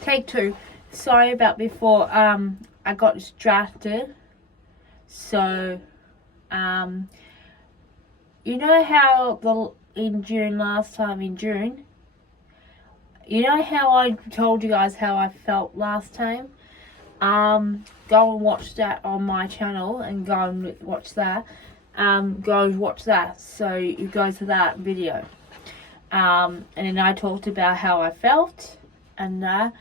Take two. Sorry about before. I got distracted. So, you know how in June last time in June, you know how I told you guys how I felt last time. Go and watch that on my channel and go and watch that. Go and watch that. So you go to that video. And then I talked about how I felt and that.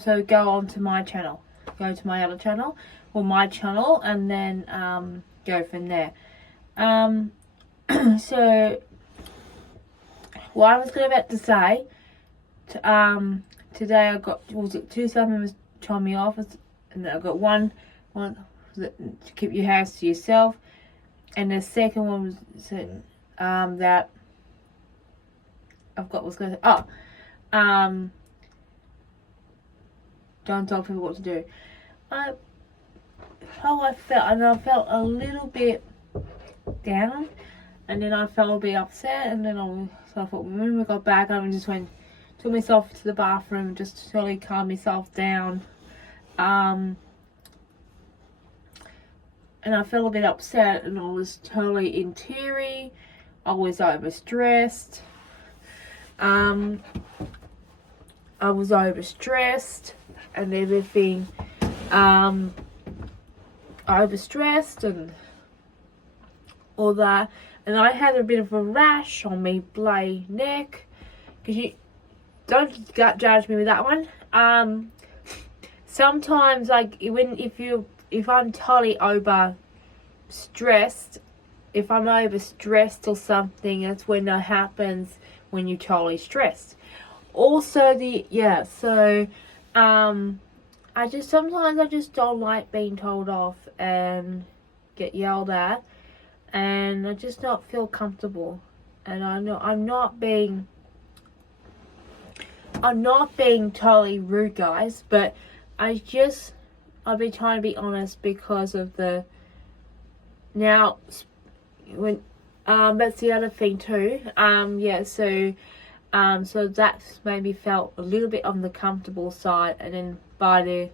So go on to my channel. Go to my other channel or my channel and then go from there. So what I was about to say, today I got two supplements told me off, and I got one to keep your house to yourself, and the second one was that I've got what's going to don't tell people what to do. How I felt, and I felt a little bit down, and then I felt a bit upset, and then I thought when we got back, I just took myself to the bathroom just to totally calm myself down. And I felt a bit upset, and I was totally in teary. I was overstressed. I was overstressed and everything. Overstressed and all that, and I had a bit of a rash on my bloody neck. Because you don't judge me with that one. Sometimes, like if I'm totally overstressed, if I'm overstressed or something, that's when that happens when you're totally stressed. Also, sometimes I just don't like being told off and get yelled at, and I just not feel comfortable. And I know I'm not being totally rude, guys, but I've been trying to be honest because of that's the other thing too. So that's made me felt a little bit on the comfortable side, and then by the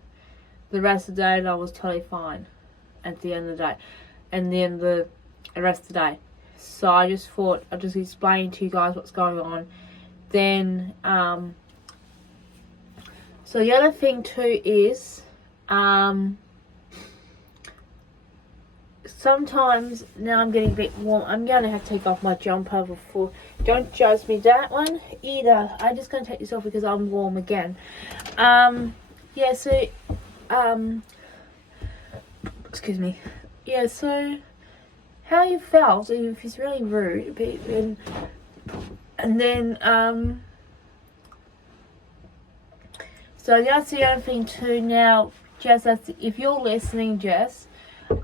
rest of the day, I was totally fine at the end of the day, and then the rest of the day. So I just thought I'd just explain to you guys what's going on. Then, so the other thing too is, sometimes, now I'm getting a bit warm, I'm going to have to take off my jumper before, don't judge me that one either, I'm just going to take this off because I'm warm again. Excuse me. Yeah, so, how you felt, if it's really rude, and then, so that's the other thing too now, Jess, if you're listening, Jess,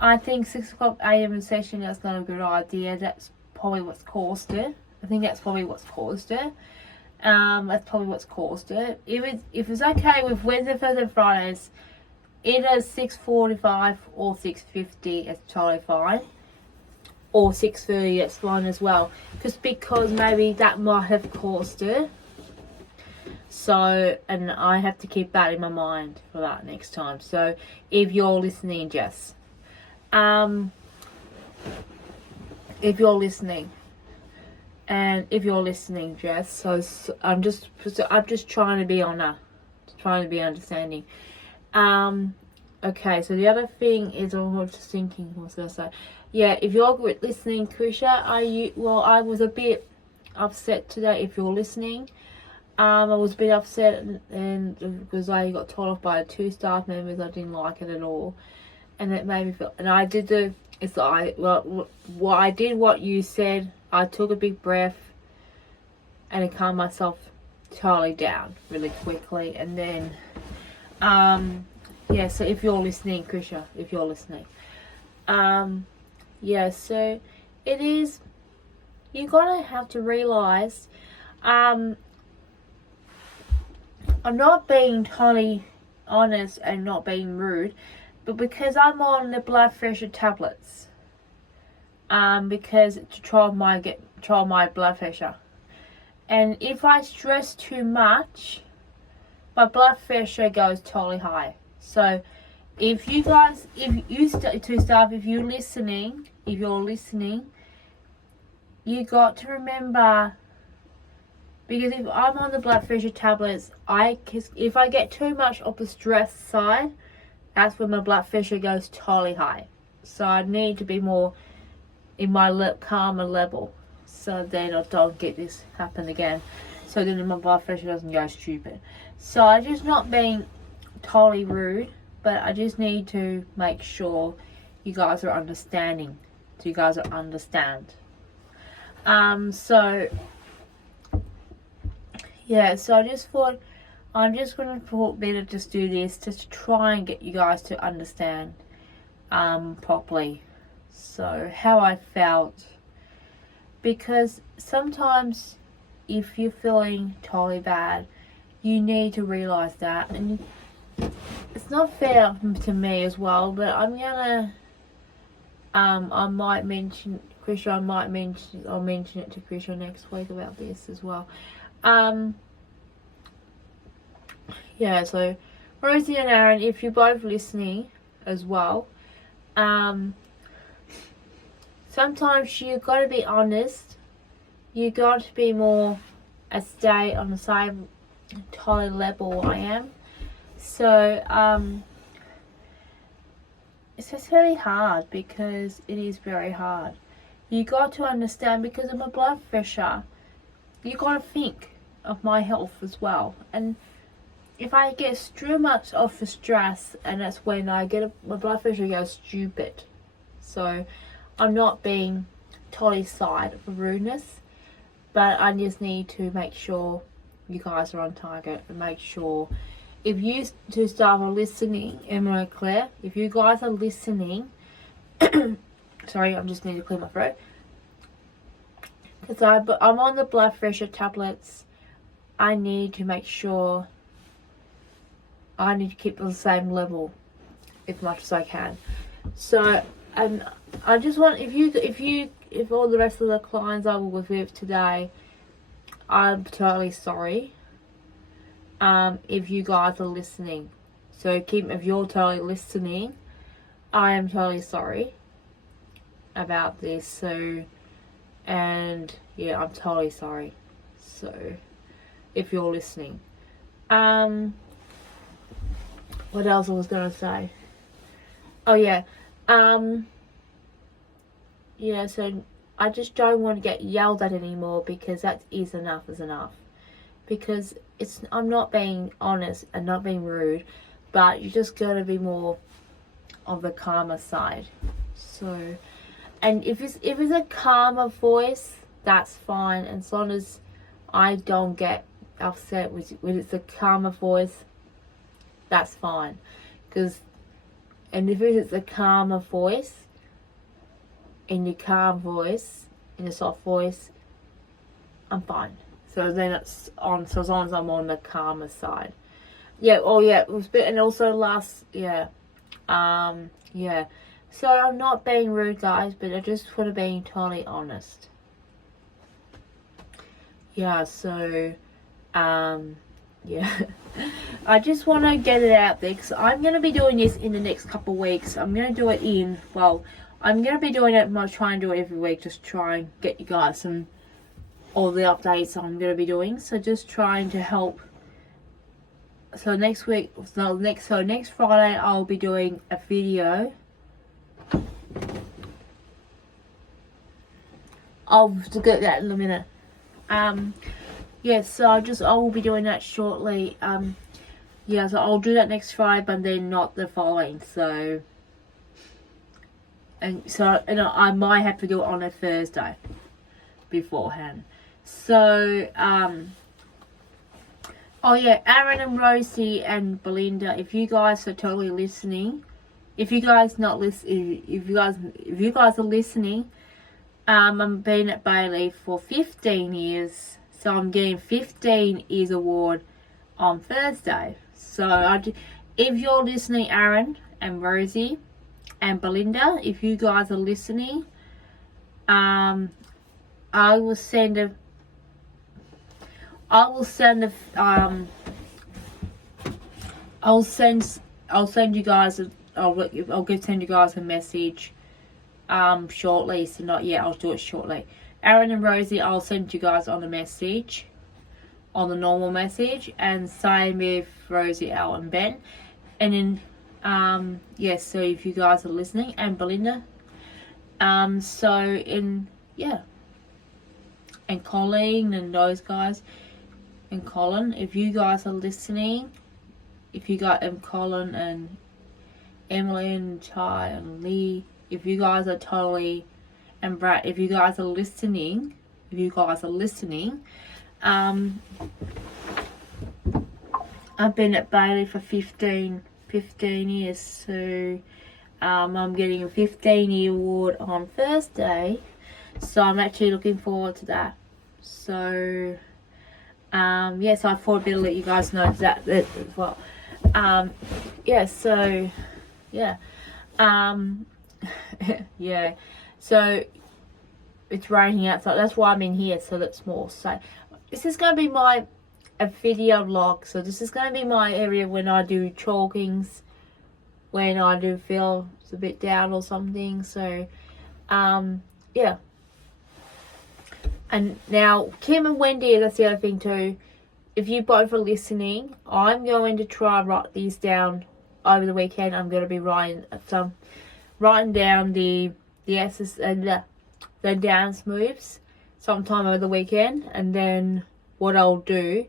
I think 6 o'clock a.m. session is not a good idea. That's probably what's caused it. I think that's probably what's caused it. If it's okay with Wednesday, Thursday, and Fridays, either 6:45 or 6:50, it's totally fine. Or 6:30, it's fine as well. Because maybe that might have caused it. So, and I have to keep that in my mind for that next time. So, if you're listening, Jess. If you're listening, Jess, so I'm just trying to be understanding. Okay, so the other thing is, I was just thinking, what was I gonna say? Yeah, if you're listening, Krisha, I was a bit upset today. If you're listening, I was a bit upset, and because I got told off by 2 staff members, I didn't like it at all. And it made me feel, and I did what you said. I took a big breath and I calmed myself totally down really quickly. And then, so if you're listening, Krisha, so it is, you're gonna have to realize, I'm not being totally honest and not being rude, but because I'm on the blood pressure tablets, because to control my blood pressure, and if I stress too much, my blood pressure goes totally high. So if you guys, if you're listening, you got to remember, because if I'm on the blood pressure tablets, if I get too much of the stress side, that's when my blood pressure goes totally high. So I need to be more in my calmer level, so then I don't get this happen again. So then my blood pressure doesn't go stupid. So I'm just not being totally rude, but I just need to make sure you guys are understanding. So you guys understand. So yeah, so I just thought I'm just gonna better just do this just to try and get you guys to understand properly. So how I felt, because sometimes if you're feeling totally bad, you need to realize that, and it's not fair to me as well, but I'm gonna I might mention Krisha, I'll mention it to Krisha next week about this as well. Yeah, so Rosie and Aaron, if you're both listening as well, sometimes you got to be honest. You got to be more stay on the same totally level I am. So it's just really hard, because it is very hard. You got to understand, because of my blood pressure, you got to think of my health as well. And if I get too much of the stress, and that's when my blood pressure goes stupid. So I'm not being totally side of rudeness, but I just need to make sure you guys are on target, and make sure if you two staff are listening, Emma and Claire, if you guys are listening, sorry, I just need to clear my throat, because I'm on the blood pressure tablets. I need to make sure I need to keep on the same level as much as I can. So, and I just want, if all the rest of the clients I was with today, I'm totally sorry. If you guys are listening, so if you're totally listening, I am totally sorry about this. So, and yeah, I'm totally sorry. So, if you're listening, what else I was gonna say? Oh yeah, yeah. So I just don't want to get yelled at anymore, because that is enough is enough. Because I'm not being honest and not being rude, but you just gotta be more of the calmer side. So, and if it's a calmer voice, that's fine, as long as I don't get upset when it's a calmer voice, that's fine. And if it's a calmer voice, in your calm voice, in a soft voice, I'm fine. So then it's on. So as long as I'm on the calmer side, yeah. Oh yeah, it was and also yeah. So I'm not being rude, guys, but I just want to be totally honest. Yeah. So, yeah. I just want to get it out there, because I'm going to be doing this in the next couple of weeks. I'm going to do it I'm going to be doing it, I try and do it every week, just try and get you guys all the updates I'm going to be doing. So just trying to help. So next Friday I'll be doing a video. I'll get that in a minute. Yes, so I will be doing that shortly. Yeah, so I'll do that next Friday, but then not the following. So, I might have to do it on a Thursday beforehand. So, oh yeah, Aaron and Rosie and Belinda, if you guys are totally listening, if you guys are listening, I've been at Bailey for 15 years. So I'm getting 15 years award on Thursday. So if you're listening, Aaron and Rosie and Belinda, if you guys are listening, I will send a I'll send you guys send you guys a message shortly. So not yet, I'll do it shortly. Aaron and Rosie, I'll send you guys on the message, on the normal message, and same with Rosie, Al, and Ben. And then yes, so if you guys are listening, and Belinda, and Colleen and those guys, and Colin, if you guys are listening, if you got Colin and Emily and Ty and Lee, if you guys are totally, and Brad, if you guys are listening, I've been at Bailey for 15 years, so I'm getting a 15-year award on Thursday, so I'm actually looking forward to that. So so I thought I'd better let you guys know that as well. So it's raining outside, that's why I'm in here, so that's more safe. This is going to be a video vlog, so this is going to be my area when I do chalkings, when I do feel it's a bit down or something. So and now Kim and Wendy, that's the other thing too, if you both are listening, I'm going to try and write these down over the weekend. I'm going to be writing down the S's and the dance moves sometime over the weekend, and then what I'll do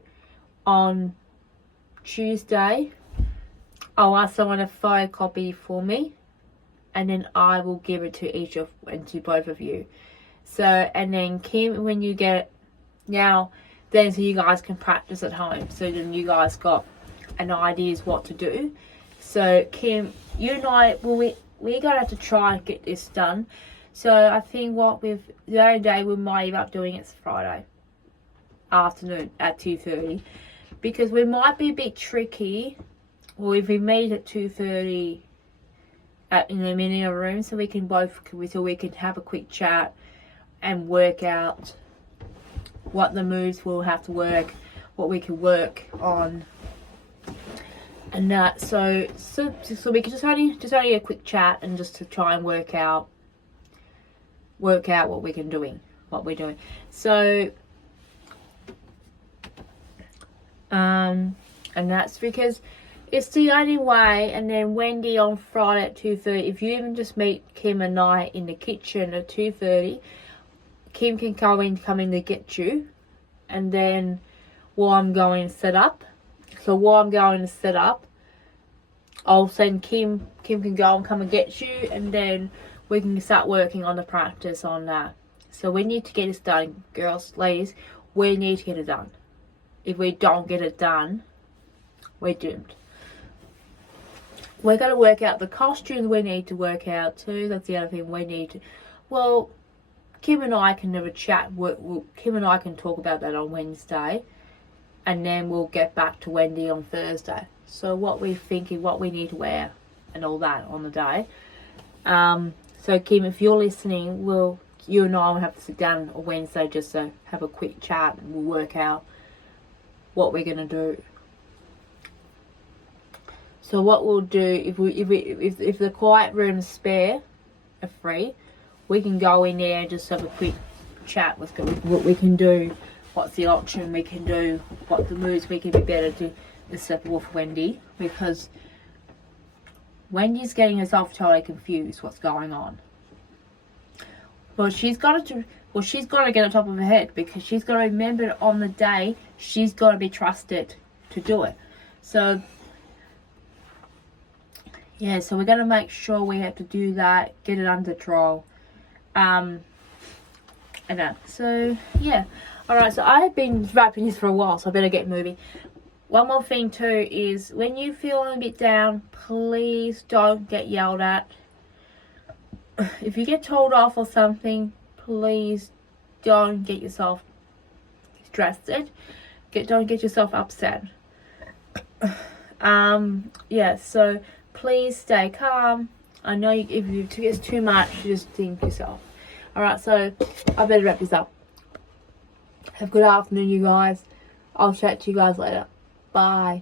on Tuesday, I'll ask someone to photocopy for me, and then I will give it to both of you. So, and then Kim, when you get it now, then so you guys can practice at home. So then you guys got an idea is what to do. So Kim, you and I, we're gonna have to try and get this done. So I think the only day we might end up doing it's Friday afternoon at 2:30, because we might be a bit tricky. Or if we meet at 2:30 in the mini room, so we can have a quick chat and work out what the moves we'll have to work, what we can work on, and that. So we can just only a quick chat and just to try and work out what we're doing. So and that's because it's the only way. And then Wendy on Friday at 2:30, if you even just meet Kim and I in the kitchen at 2:30, Kim can come in to get you, and then while I'm going to set up, I'll send Kim can go and come and get you, and then we can start working on the practice on that. So we need to get this done, girls, ladies, we need to get it done. If we don't get it done, we're doomed. We're going to work out the costumes we need to work out too. That's the other thing we need to. Well, Kim and I can have a chat. Kim and I can talk about that on Wednesday, and then we'll get back to Wendy on Thursday. So what we're thinking, what we need to wear, and all that on the day. So Kim, if you're listening, you and I will have to sit down on Wednesday just to have a quick chat, and we'll work out what we're gonna do. So what we'll do, if the quiet rooms are free, we can go in there and just have a quick chat with what we can do, what's the option we can do, what the moves we can be better to except with Wendy, because Wendy's getting herself totally confused what's going on. Well, she's got to get on top of her head, because she's got to remember on the day she's got to be trusted to do it. So yeah, so we're going to make sure we have to do that, get it under control. And that. So yeah, alright, so I've been wrapping this for a while, so I better get moving. One more thing too is, when you feel a bit down, please don't get yelled at. If you get told off or something, please don't get yourself stressed. Don't get yourself upset. So please stay calm. I know if it gets too much, you just think yourself. Alright, so I better wrap this up. Have a good afternoon, you guys. I'll chat to you guys later. Bye.